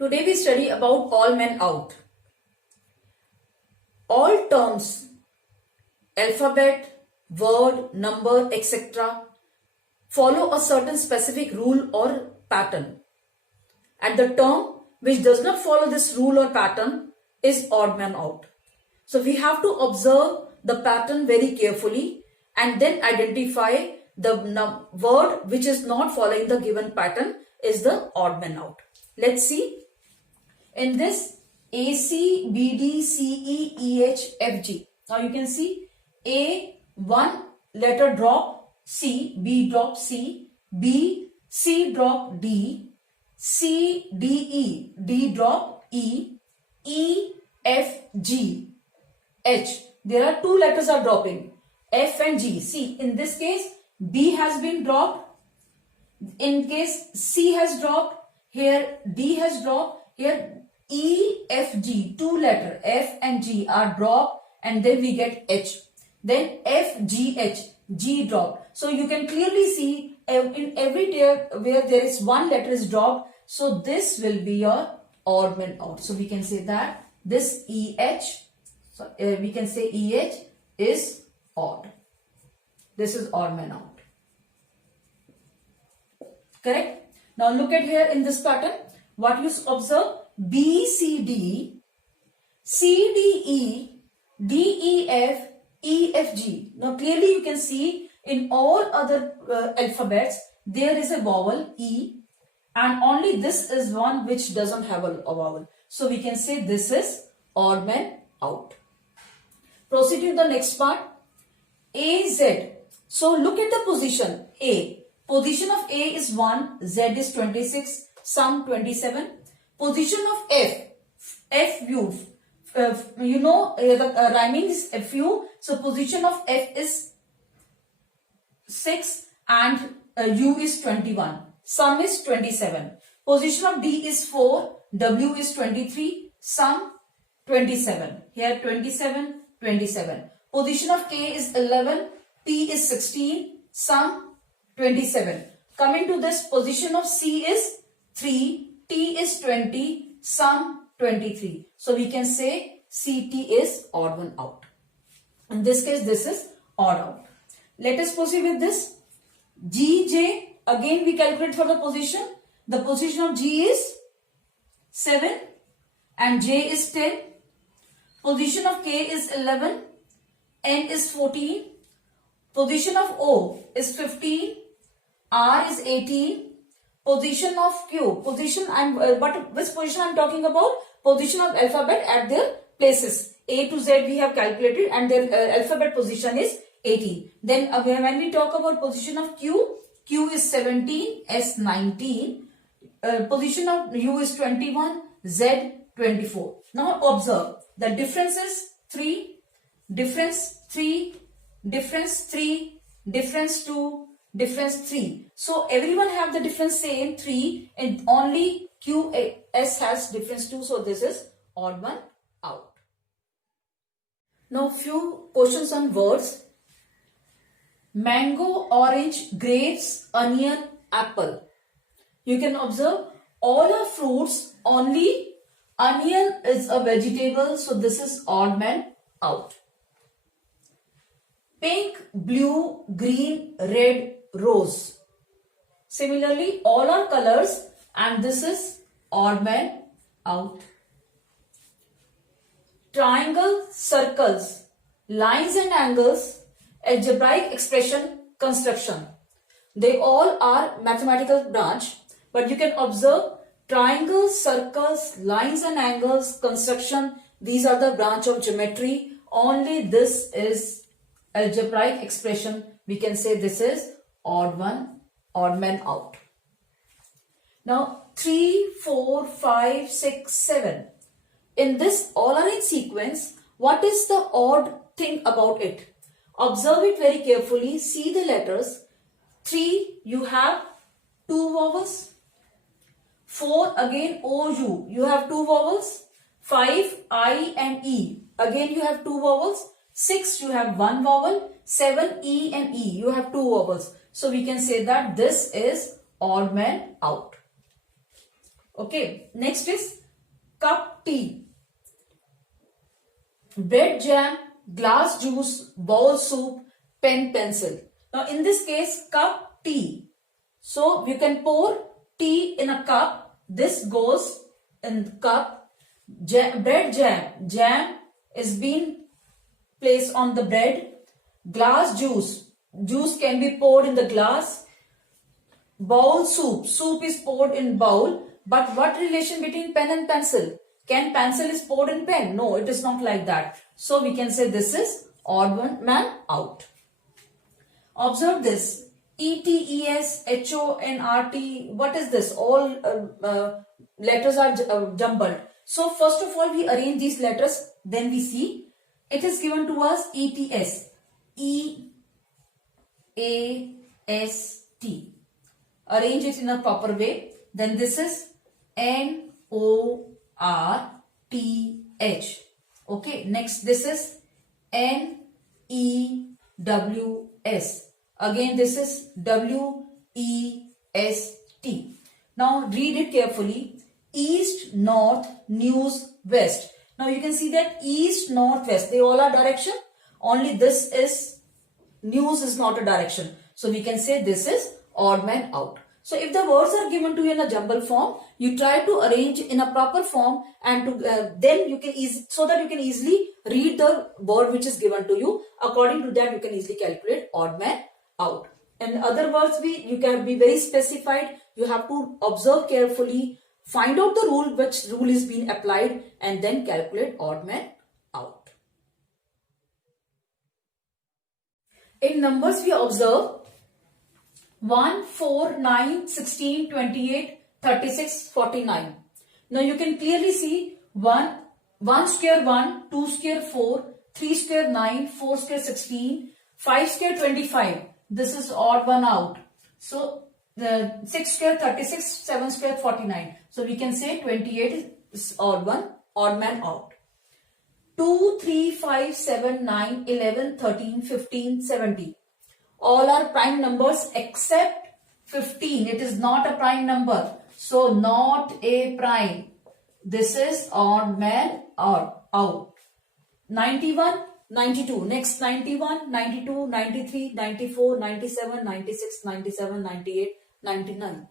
Today we study about all men out. All terms, alphabet, word, number, etc. follow a certain specific rule or pattern. And the term which does not follow this rule or pattern is odd man out. So we have to observe the pattern very carefully and then identify the word which is not following the given pattern is the odd man out. Let's see. In this A, C, B, D, C, E, E, H, F, G. Now you can see A, one letter drop, C, B drop C, B, C drop D, C, D, E, D drop E, E, F, G, H. There are two letters are dropping, F and G. See, in this case, B has been dropped. In case C has dropped, here D has dropped, here E, F, G, two letter F and G are dropped and then we get H. Then F, G, H, G dropped. So you can clearly see in every tier where there is one letter is dropped. So this will be your odd man out. So we can say that this EH, so we can say EH is odd. This is odd man out. Correct? Now look at here in this pattern. What you observe? B, C, D, C, D, E, D, E, F, E, F, G. Now clearly you can see in all other alphabets there is a vowel E and only this is one which doesn't have a vowel. So we can say this is odd man out. Proceeding to the next part. A, Z. So look at the position A. Position of A is 1, Z is 26, sum 27. Position of F U. The rhyming is FU. So position of F is 6 and U is 21. Sum is 27. Position of D is 4. W is 23. Sum 27. Here 27, 27. Position of K is 11. P is 16. Sum 27. Coming to this, position of C is 3. T is 20, sum 23. So we can say CT is odd one out. In this case, this is odd out. Let us proceed with this. GJ, again we calculate for the position. The position of G is 7 and J is 10. Position of K is 11. N is 14. Position of O is 15. R is 18. Position of Q, which position I'm talking about? Position of alphabet at their places. A to Z we have calculated and their alphabet position is 18. Then when we talk about position of Q, Q is 17, S 19. Position of U is 21, Z 24. Now observe, the difference is 3, difference 3, difference 3, difference 2, difference 3. So everyone have the difference same 3 and only QS has difference 2. So this is odd one out. Now few questions on words. Mango, orange, grapes, onion, apple. You can observe all are fruits, only onion is a vegetable. So this is odd man out. Pink, blue, green, red, rose. Similarly, all are colors and this is odd man out. Triangle, circles, lines and angles, algebraic expression, construction. They all are mathematical branch, but you can observe triangles, circles, lines and angles, construction. These are the branch of geometry. Only this is algebraic expression. We can say this is odd man out. Now 3, 4, 5, 6, 7. In this all are in sequence. What is the odd thing about it? Observe it very carefully. See the letters. 3 you have 2 vowels. 4 again OU you have 2 vowels. 5 I and E again you have 2 vowels. 6 you have 1 vowel. 7 E and E you have 2 vowels. So we can say that this is odd man out. Okay, next is cup tea, bread jam, glass juice, bowl soup, pen pencil. Now in this case, cup tea. So you can pour tea in a cup. This goes in the cup. Bread jam is being placed on the bread. Glass juice can be poured in the glass. Bowl soup is poured in bowl. But what relation between pen and pencil? Can pencil is poured in pen? No, it is not like that. So we can say this is odd man out. Observe this. ETES, HONRT. What is this? All letters are jumbled. So first of all, we arrange these letters. Then we see. It is given to us ETS. EAST. Arrange it in a proper way. Then this is NORTH. Okay. Next, this is NEWS. Again, this is WEST. Now, read it carefully. East, north, news, west. Now, you can see that east, north, west. They all are direction. Only this is news is not a direction. So, we can say this is odd man out. So, if the words are given to you in a jumble form, you try to arrange in a proper form and to then you can so that you can easily read the word which is given to you. According to that, you can easily calculate odd man out. In other words, you can be very specified. You have to observe carefully, find out the rule, which rule is being applied, and then calculate odd man out. In numbers, we observe 1, 4, 9, 16, 28, 36, 49. Now you can clearly see 1 square 1, 2 square 4, 3 square 9, 4 square 16, 5 square 25. This is odd one out. So the 6 square 36, 7 square 49. So we can say 28 is odd man out. 2, 3, 5, 7, 9, 11, 13, 15, 17. All are prime numbers except 15. It is not a prime number. So not a prime. This is odd man out. 91, 92. Next 91, 92, 93, 94, 97, 96, 97, 98, 99.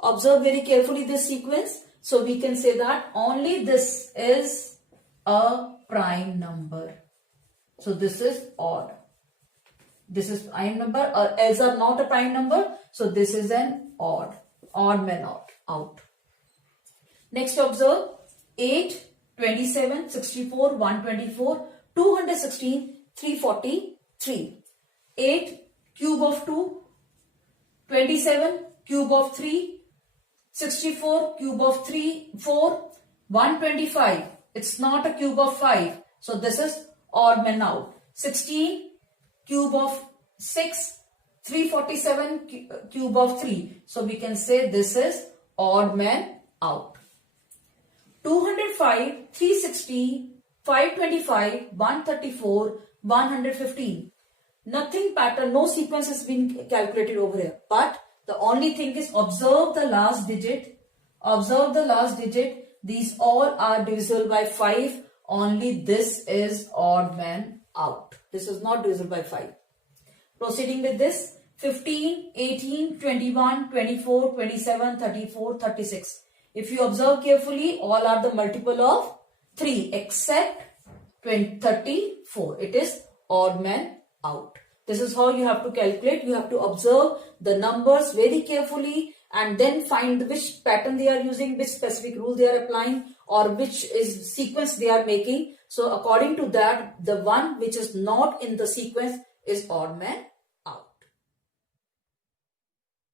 Observe very carefully this sequence. So we can say that only this is a prime number. So this is odd. This is prime number, or else are not a prime number. So this is an odd man out. Next observe 8, 27, 64, 124, 216, 343. 8 cube of 2, 27 cube of 3, 64 cube of 3, 4, 125. It's not a cube of 5. So this is odd man out. 16 cube of 6, 347 cube of 3. So we can say this is odd man out. 205, 360, 525, 134, 115. Nothing pattern, no sequence has been calculated over here. But the only thing is observe the last digit. Observe the last digit. These all are divisible by 5. Only this is odd man out. This is not divisible by 5. Proceeding with this, 15, 18, 21, 24, 27, 34, 36. If you observe carefully, all are the multiple of 3 except 34. It is odd man out. This is how you have to calculate. You have to observe the numbers very carefully and then find which pattern they are using, which specific rule they are applying, or which is sequence they are making. So according to that, the one which is not in the sequence is odd man